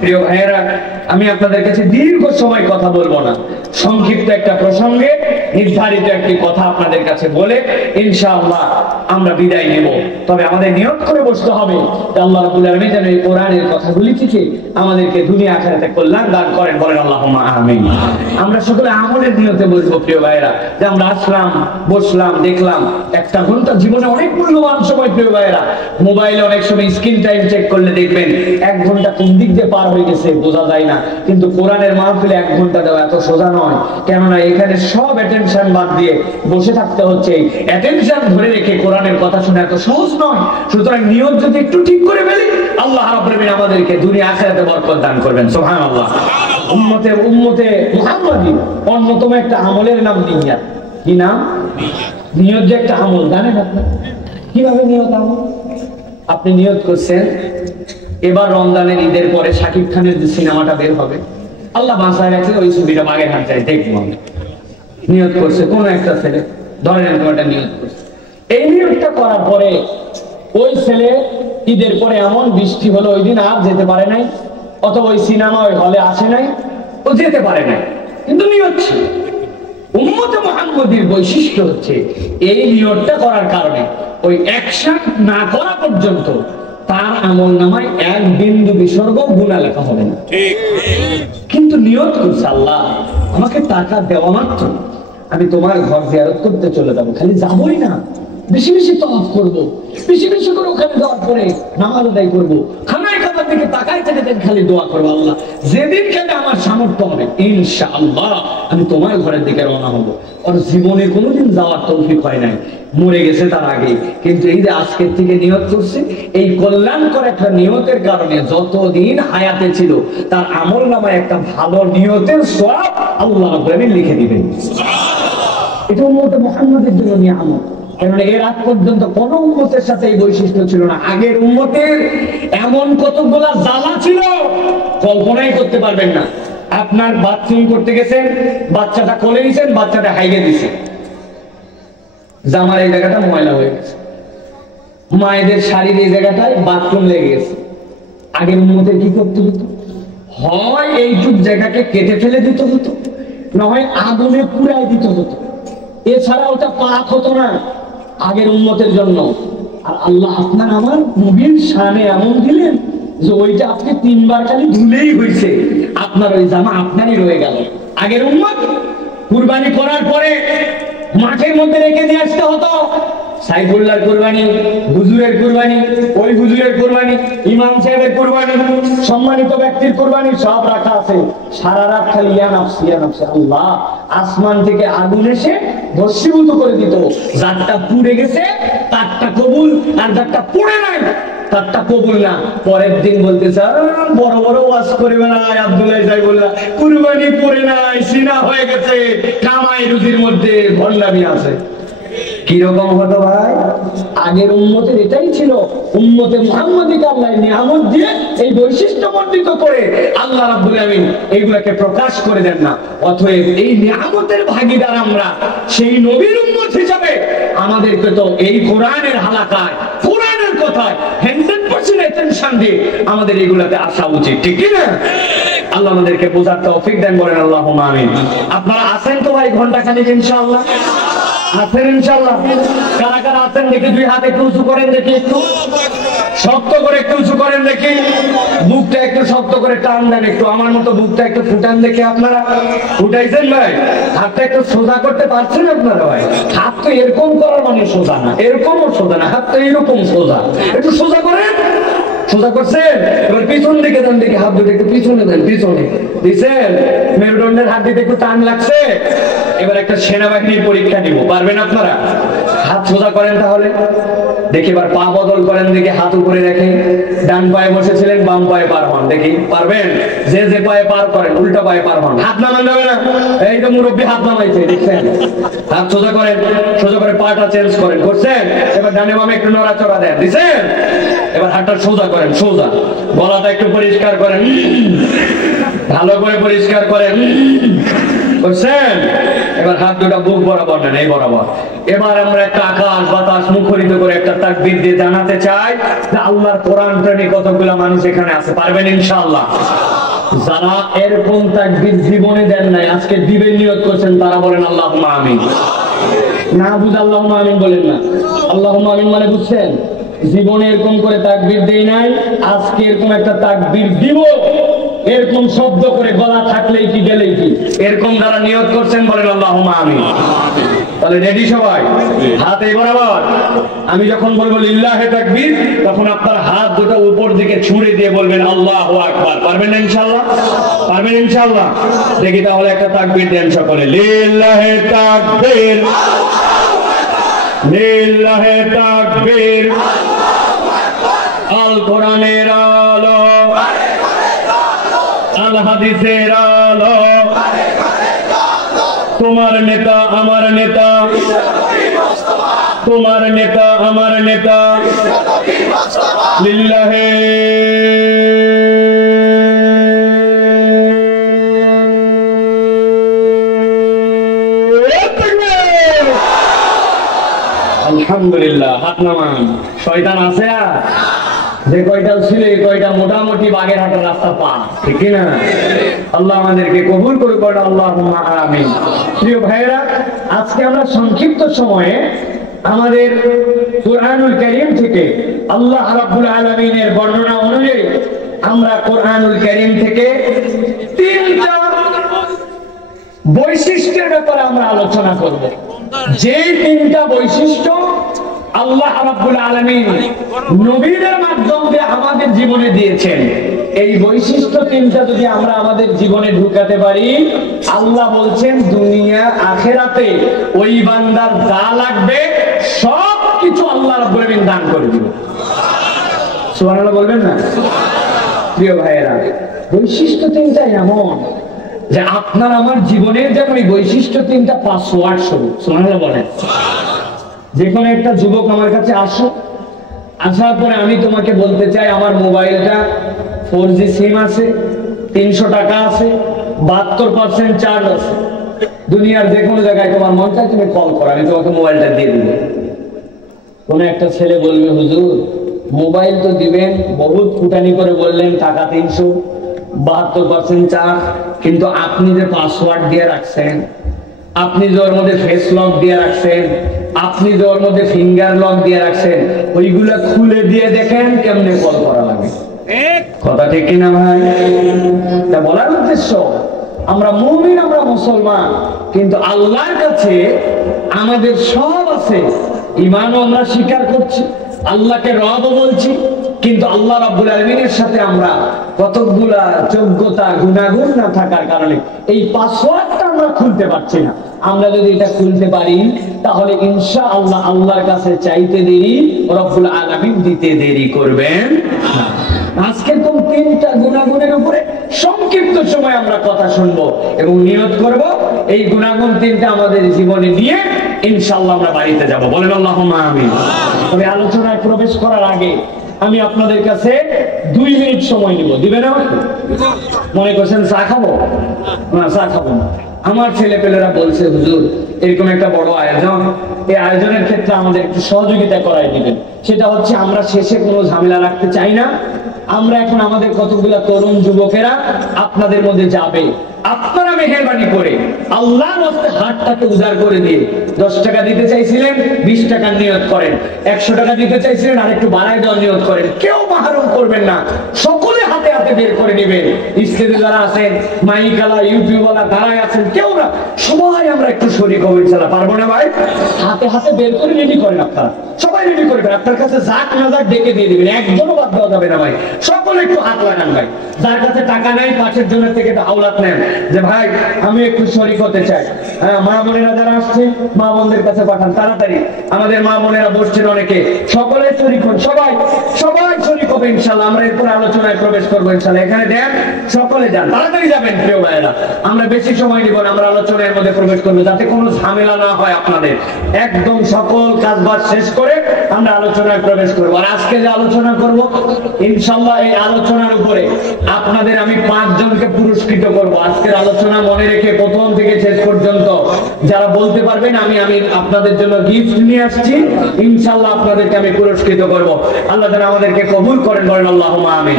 প্রিয় ভাইয়েরা, আমি আপনাদের কাছে দীর্ঘ সময় কথা বলবো না, সংক্ষিপ্ত একটা প্রসঙ্গে নির্ধারিত একটি কথা আপনাদের কাছে বলে ইনশাআল্লাহ আমরা বিদায় নেব। তবে আমাদের নিয়ত করে বসতে হবে যে আল্লাহ রাব্বুল আলামিন যেন এই কোরআনের কথাগুলি থেকে আমাদেরকে দুনিয়া আখিরাতে কল্যাণ দান করেন, বলেন আল্লাহুম্মা আমিন। আমরা সকলে আমলের নিয়তে বসবো প্রিয় ভাইয়েরা, যে আমরা আসলাম, বসলাম, দেখলাম। একটা ঘন্টা জীবনে অনেক মূল্যবান সময় প্রিয় ভাইয়েরা। মোবাইলে অনেক সময় স্ক্রিন টাইম চেক করলে দেখবেন 1 ঘন্টা কোন দিক দিয়ে পার হয়ে গেছে বোঝা যায় না। কিন্তু কোরআনের মাহফিলে 1 ঘন্টা দেওয়া এত সোজা নয়, কেননা এখানে সব অ্যাটেনশন বাদ দিয়ে বসে থাকতে হচ্ছে। অ্যাটেনশন ধরে রেখে কোরআনের কথা শোনা এত সহজ নয়। সুতরাং নিয়ত যদি একটু ঠিক করে ফেলি, আল্লাহ রাব্বুল আলামিন আমাদেরকে দুনিয়া আখিরাতে বরকত দান করবেন। সুবহানাল্লাহ। উম্মতে মুহাম্মাদী অন্যতম একটা আমলের নাম নিয়ত। কি নাম? নিয়ত যে একটা আমল, জানেন আপনি কিভাবে নিয়ত আমল? আপনি নিয়ত করছেন এবার রমজানের ঈদের পরে শাকিব খানের যে সিনেমাটা বের হবে, আল্লাহ বাঁচায় রাখলে ওই ছবিটা বাগেরহাট যায় দেখবো। নিয়ত করছে কোন একটা ছেলে, ধরেন একটা নিয়ত করছে। এই নিয়তটা করার পরে ওই ছেলে ঈদের পরে এমন বৃষ্টি হলো, ওই দিন আর যেতে পারে নাই, অথবা ওই সিনেমা ওই হলে আসে নাই, ও যেতে পারে নাই, কিন্তু নিয়ত ছিল। উম্মতে মুহাম্মাদীর বৈশিষ্ট্য হচ্ছে এই নিয়তটা করার কারণে ওই অ্যাকশন না করা পর্যন্ত তার আমলনামায় 1 বিন্দু বিসর্গ গুনাহ লেখা হবে না। কিন্তু নিয়ত করছে আল্লাহ আমাকে টাকা দেওয়া মাত্র আমি তোমার ঘর জিয়ারত করতে চলে যাবো, খালি যাবোই না, বেশি বেশি তওয়াফ করবো, বেশি বেশি করে ওখানে যাওয়ার পরে নামাজ আদায় করবো, খানায় খাবার দিকে তাকাই থেকে খালি দোয়া করবো, আল্লাহ যেদিন খেলে আমার সামর্থ্য হবে ইনশাআল্লাহ আমি তোমার ঘরের দিকে রওনা হবো। ওর জীবনে কোনোদিন যাওয়ার তৌফিক হয় নাই, মরে গেছে তার আগে। কিন্তু এই যে আজকের থেকে নিয়ত করছে, এই কল্যাণকর একটা নিয়তের কারণে যতদিন হায়াতে ছিল তার আমলনামায় একটা ভালো নিয়তের সওয়াব আল্লাহ রাব্বুল আলামিন লিখে দিবেন। এটা উম্মতে মুহাম্মাদের জন্য নিয়ামত, কারণ এর আগ পর্যন্ত কোন উম্মতের সাথে এই বৈশিষ্ট্য ছিল না। আগের উম্মতের এমন কতগুলা জ্বালা ছিল কল্পনাই করতে পারবেন না। আপনার বাথরুম করতে গেছেন, বাচ্চাটা কোলে নিছেন, বাচ্চাটা হাইগে দিছে, জামার এই জায়গাটা ময়লা হয়ে গেছে, মায়েদের শাড়ির এই জায়গাটায় বাথরুম লেগে গেছে। আগের উম্মতের কি করতে হতো? হয় এইটুক জায়গাকে কেটে ফেলে দিতে হতো, নয় আগুনে পুড়াই দিতে হতো, এছাড়া ওটা পাক হতো না আগের উম্মতের জন্য। আর আল্লাহ আপনার আমার নবীর শানে এমন দিলেন যে ওইটা আপনি 3 বার খালি ধুলেই হয়েছে, আপনার ওই জামা আপনারই রয়ে গেল। আগের উম্মত কুরবানি করার পরে মাঠের মধ্যে রেখে দিয়ে আসতে হতো। সাইফুল্লাহর কুরবানি, হুজুরের কুরবানি, ওই হুজুরের কুরবানি, ইমাম সাহেবের কুরবানি, সম্মানিত ব্যক্তির কুরবানি সব রাখা আছে। সারা রাত খালি ইয়া নাফসি ইয়া নাফসি। আল্লাহ আসমান থেকে আগুন এসে ভস্মীভূত করে দিত। যারটা পুড়ে গেছে তারটা কবুল, আর যারটা পুড়ে নাই তারটা কবুল না। পরের দিন বলতেছে বড় বড় ওয়াজ করবে না আব্দুল্লাহ সাহেবুল্লাহ, কুরবানি পড়ে নাই, সিনা হয়ে গেছে, কামাই রুজির মধ্যে ভণ্ডামি আছে। কিরকম হতো ভাই? আগের উম্মতের এটাই ছিল। উম্মতে মুহাম্মাদীকে আল্লাহ নিয়ামত দিয়ে এই বৈশিষ্ট্য মণ্ডিত করে আল্লাহ রাব্বুল আলামিন এইগুলাকে প্রকাশ করে দেন না। অতএব এই নিয়ামতের ভাগীদার আমরা, সেই নবীর উম্মত হিসাবে আমাদেরকে তো এই কোরআনের হালাকায়, কোরআনের কথায় 100% অ্যাটেনশন দিয়ে আমাদের এগুলাতে আসা উচিত, ঠিক কি না? আল্লাহ আমাদেরকে বোঝার তৌফিক দেন, বলেন আল্লাহুম্মা আমিন। আপনারা আছেন তো ভাই ঘন্টাখানেক ইনশাআল্লাহ? আছেন ইনশাআল্লাহ? কারা কারা আছেন দেখি 2 হাত একটু উঁচু করেন দেখি, একটু শক্ত করে একটু উঁচু করেন দেখি, বুকটা একটু শক্ত করে টান দেন, একটু আমার মতো বুকটা একটু ফুটান দেখি। আপনারা ফুটাইছেন ভাই? হাতটা একটু সোজা করতে পারছেন আপনারা ভাই? হাত তো এরকম করার মানে সোজা না, এরকমও সোজা না, হাত তো এরকম সোজা। একটু সোজা করেন, সোজা করছেন। এবার পিছন দিকে দেন দেখি, হাত দুটো একটু পিছনে দেন, পিছনে দিচ্ছেন। মেরুদণ্ডের হাত দিতে একটু টান লাগছে। এবার একটা সেনাবাহিনীর পরীক্ষা নিব, পারবেন আপনারা? হাত সোজা করেন তাহলে দেখি। এবার পা বদল করেন দেখি, হাত উপরে রেখে ডান পায়ে বসেছিলেন, বাম পায়ে পার হন দেখি, পারবেন? যে যে পায়ে পার করেন উল্টা পায়ে পার হন। হাত নামান যাবে না, এই তো মুরব্বী হাত নামাইছে, দেখছেন? হাত সোজা করেন, সোজা করে পাটা চেঞ্জ করেন, করছেন? এবার ডানে বামে একটু নড়াচড়া দেন, দিচ্ছেন? এবার হাতটা সোজা করেন, সোজা। গলাটা একটু পরিষ্কার করেন, ভালো করে পরিষ্কার করেন, করছেন? এবার হাত দুটা বুক বরাবর নেন, এই বরাবর। এবার আমরা একটা আকাশ বাতাস মুখরিত করে একটা তাকবীর দিয়ে জানাতে চাই যে আল্লাহর কোরআন প্রেমী কতগুলা মানুষ এখানে আছে, পারবেন ইনশাআল্লাহ? যারা এরকম তাকবীর জীবনে দেন নাই, আজকে দিবেন নিয়ত করছেন, তারা বলেন আল্লাহুম্মা আমিন। না বুঝে আল্লাহুম্মা আমিন বলেন না। আল্লাহুম্মা আমিন মানে বুঝছেন? জীবনে এরকম করে তাকবীর দেই নাই, আজকে এরকম একটা তাকবীর দিব, এরকম শব্দ করে গলা থাকলেই কি গেলেই কি, এরকম যারা নিয়ত করছেন বলেন আল্লাহুম্মা আমিন। তাহলে রেডি সবাই? হাত এই বরাবর। আমি যখন বলবো লিল্লাহে তাকবীর, তখন আপনার হাত দুটো উপর দিকে ছুঁড়ে দিয়ে বলবেন আল্লাহু আকবার। পারবেন না ইনশাআল্লাহ? পারবেন ইনশাআল্লাহ? দেখি তাহলে একটা তাকবীর দেন সকলে। লিল্লাহে তাকবীর, লিল্লাহে তাকবীর। আল কোরআনের আলো, আল হাদিসের আলো, তোমার নেতা আমার নেতা, তোমার নেতা আমার নেতা, লিল্লাহে আলহামদুলিল্লাহ। হাত নামান। শয়তান আছে আর যে কয়টা ছিল এই কয়টা মোটামুটি বাগেরহাটের রাস্তা পা, ঠিক না? আল্লাহ আমাদেরকে কবুল করুক, আল্লাহুম্মা আমিন। প্রিয় ভাইরা, আজকে আমরা সংক্ষিপ্ত সময়ে আমাদের কুরআনুল কারীম থেকে আল্লাহ রাব্বুল আলামিনের বর্ণনা অনুযায়ী আমরা কুরআনুল কারীম থেকে তিনটা বৈশিষ্ট্যের ব্যাপারে আমরা আলোচনা করব। যে তিনটা বৈশিষ্ট্য আল্লাহ রাব্বুল আলামিন নবীদের মাধ্যমে আমাদের জীবনে দিয়েছেন, এই বৈশিষ্ট্য তিনটা যদি আমরা আমাদের জীবনে ঢুকাতে পারি, আল্লাহ বলছেন দুনিয়া আখিরাতে ওই বান্দার যা লাগবে সব কিছু আল্লাহ রাব্বুল আলামিন দান করে দিবেন। সুবহানাল্লাহ বলবেন না? প্রিয় ভাইয়েরা, বৈশিষ্ট্য তিনটাই এমন যে আপনার আমার জীবনের যেন এই বৈশিষ্ট্য তিনটা পাসওয়ার্ড স্বরূপ। সুবহানাল্লাহ বলেন। যে কোনো একটা যুবক আমার কাছে আসো, আসার পরে আমি তোমাকে বলতে চাই আমার মোবাইলটা 4G সিম আছে, 300 টাকা আছে, 72% চার্জ আছে, দুনিয়ার যে কোনো জায়গায় তোমার মন চায় তুমি কল করো, আমি তোমাকে মোবাইলটা দিয়ে দিব। কোন একটা ছেলে বলবে হুজুর মোবাইল তো দিবেন, বহুত ফুটানি করে বললেন টাকা 300, 72% চার্জ, কিন্তু আপনি যে পাসওয়ার্ড দিয়ে রাখছেন, আপনি যে ওর মধ্যে ফেস লক দিয়ে রাখছেন, আপনি যে ওর মধ্যে ফিঙ্গার লক দিয়ে রাখছেন, ওইগুলা খুলে দিয়ে দেখেন কেমনে কল করা লাগে। কথা ঠিক কিনা ভাই? তা বলার উদ্দেশ্য, আমরা মুমিন, আমরা মুসলমান, কিন্তু আল্লাহর কাছে আমাদের সব আছে, ঈমানও আমরা স্বীকার করছি, আল্লাহকে রব বলছি, কিন্তু আল্লাহ রাব্বুল আলামিনের সাথে আমরা কতগুলা যোগ্যতা গুনাহগুণ না থাকার কারণে এই পাসওয়ার্ডটা আমরা খুলতে পারছি না। আমরা যদি এটা খুলতে পারি তাহলে ইনশাআল্লাহ আল্লাহর কাছে চাইতে দেরি, রব্বুল আলামিন দিতে দেরি করবেন না। আজকে তো তিনটা গুনাহগুণের উপরে সংক্ষিপ্ত সময় আমরা কথা শুনবো এবং নিয়ত করব এই গুনাহগুণ তিনটা আমাদের জীবনে নিয়ে ইনশাআল্লাহ আমরা বাড়িতে যাব। বলেন আল্লাহুম্মা আমিন। তবে আলোচনায় প্রবেশ করার আগে আমি আপনাদের কাছে 2 মিনিট সময় নিব। দিবেন আমাকে? মনে করছেন চা খাবো? না, চা খাবো না। আমার ছেলে পেলেরা বলছে হুজুর এরকম একটা বড় আয়োজন, এই আয়োজনের ক্ষেত্রে আমাদের একটু সহযোগিতা করাই দিবেন। সেটা হচ্ছে আমরা শেষে কোনো ঝামেলা রাখতে চাই না। আমরা এখন আমাদের কতগুলা তরুণ যুবকেরা আপনাদের মধ্যে যাবে, আপনারা মেহেরবানি করে আল্লাহর রাস্তায় হাতটাকে উজাড় করে দিয়ে 10 টাকা দিতে চাইছিলেন 20 টাকা নিয়ত করেন, 100 টাকা দিতে চাইছিলেন আর একটু বাড়ায় দেওয়ার নিয়ত করেন। কেউ মাহরুম করবেন না, সকলে হাতে হাতে বের করে নেবেন। স্টেজে যারা আছেন, মাইকালা, ইউটিউবওয়ালা যারাই আছেন, কেউ না, সবাই আমরা একটু শরীক হব ইনশাআল্লাহ। পারবো না ভাই? হাতে হাতে বের করে রেডি করেন, আপনারা সবাই রেডি করবেন। আপনার কাছে যাক না যাক ডেকে দিয়ে দিবেন, একজনও বাদ দেওয়া যাবে না ভাই। সকলে একটু হাত লাগান ভাই। যার কাছে টাকা নাই পাশের জনের থেকে হাওলাত নেন যে ভাই আমি একটু শরীক হতে চাই। হ্যাঁ, মা বোনেরা যারা আসছে মা বোনদের কাছে পাঠান তাড়াতাড়ি। আমাদের মা বোনেরা বসছেন অনেকে, সকলে শরীক হন, সবাই সবাই শরীক হবে ইনশাআল্লাহ। আমরা এরপর আলোচনায় প্রবেশ করবো ইনশাআল্লাহ। এখানে দেন, সকলে যান, তাড়াতাড়ি যাবেন প্রিয় ভাইয়েরা। আমরা বেশি সময় নিব না, আমরা আলোচনার মধ্যে প্রবেশ করবো যাতে কোনো ঝামেলা না হয় আপনাদের। একদম সকল কাজ বাজ শেষ করে আমরা আলোচনায় প্রবেশ করবো। আর আজকে যে আলোচনা করব ইনশাআল্লাহ, এই আলোচনার উপরে আপনাদের আমি 5 জনকে পুরস্কৃত করব। আজকের আলোচনা মনে রেখে প্রথম থেকে শেষ পর্যন্ত যারা বলতে পারবেন আমি আপনাদের জন্য গিফট নিয়ে আসছি, ইনশাআল্লাহ আপনাদেরকে আমি পুরস্কৃত করব। আল্লাহ যেন আমাদেরকে কবুল করেন, বলেন আল্লাহুম্মা আমিন।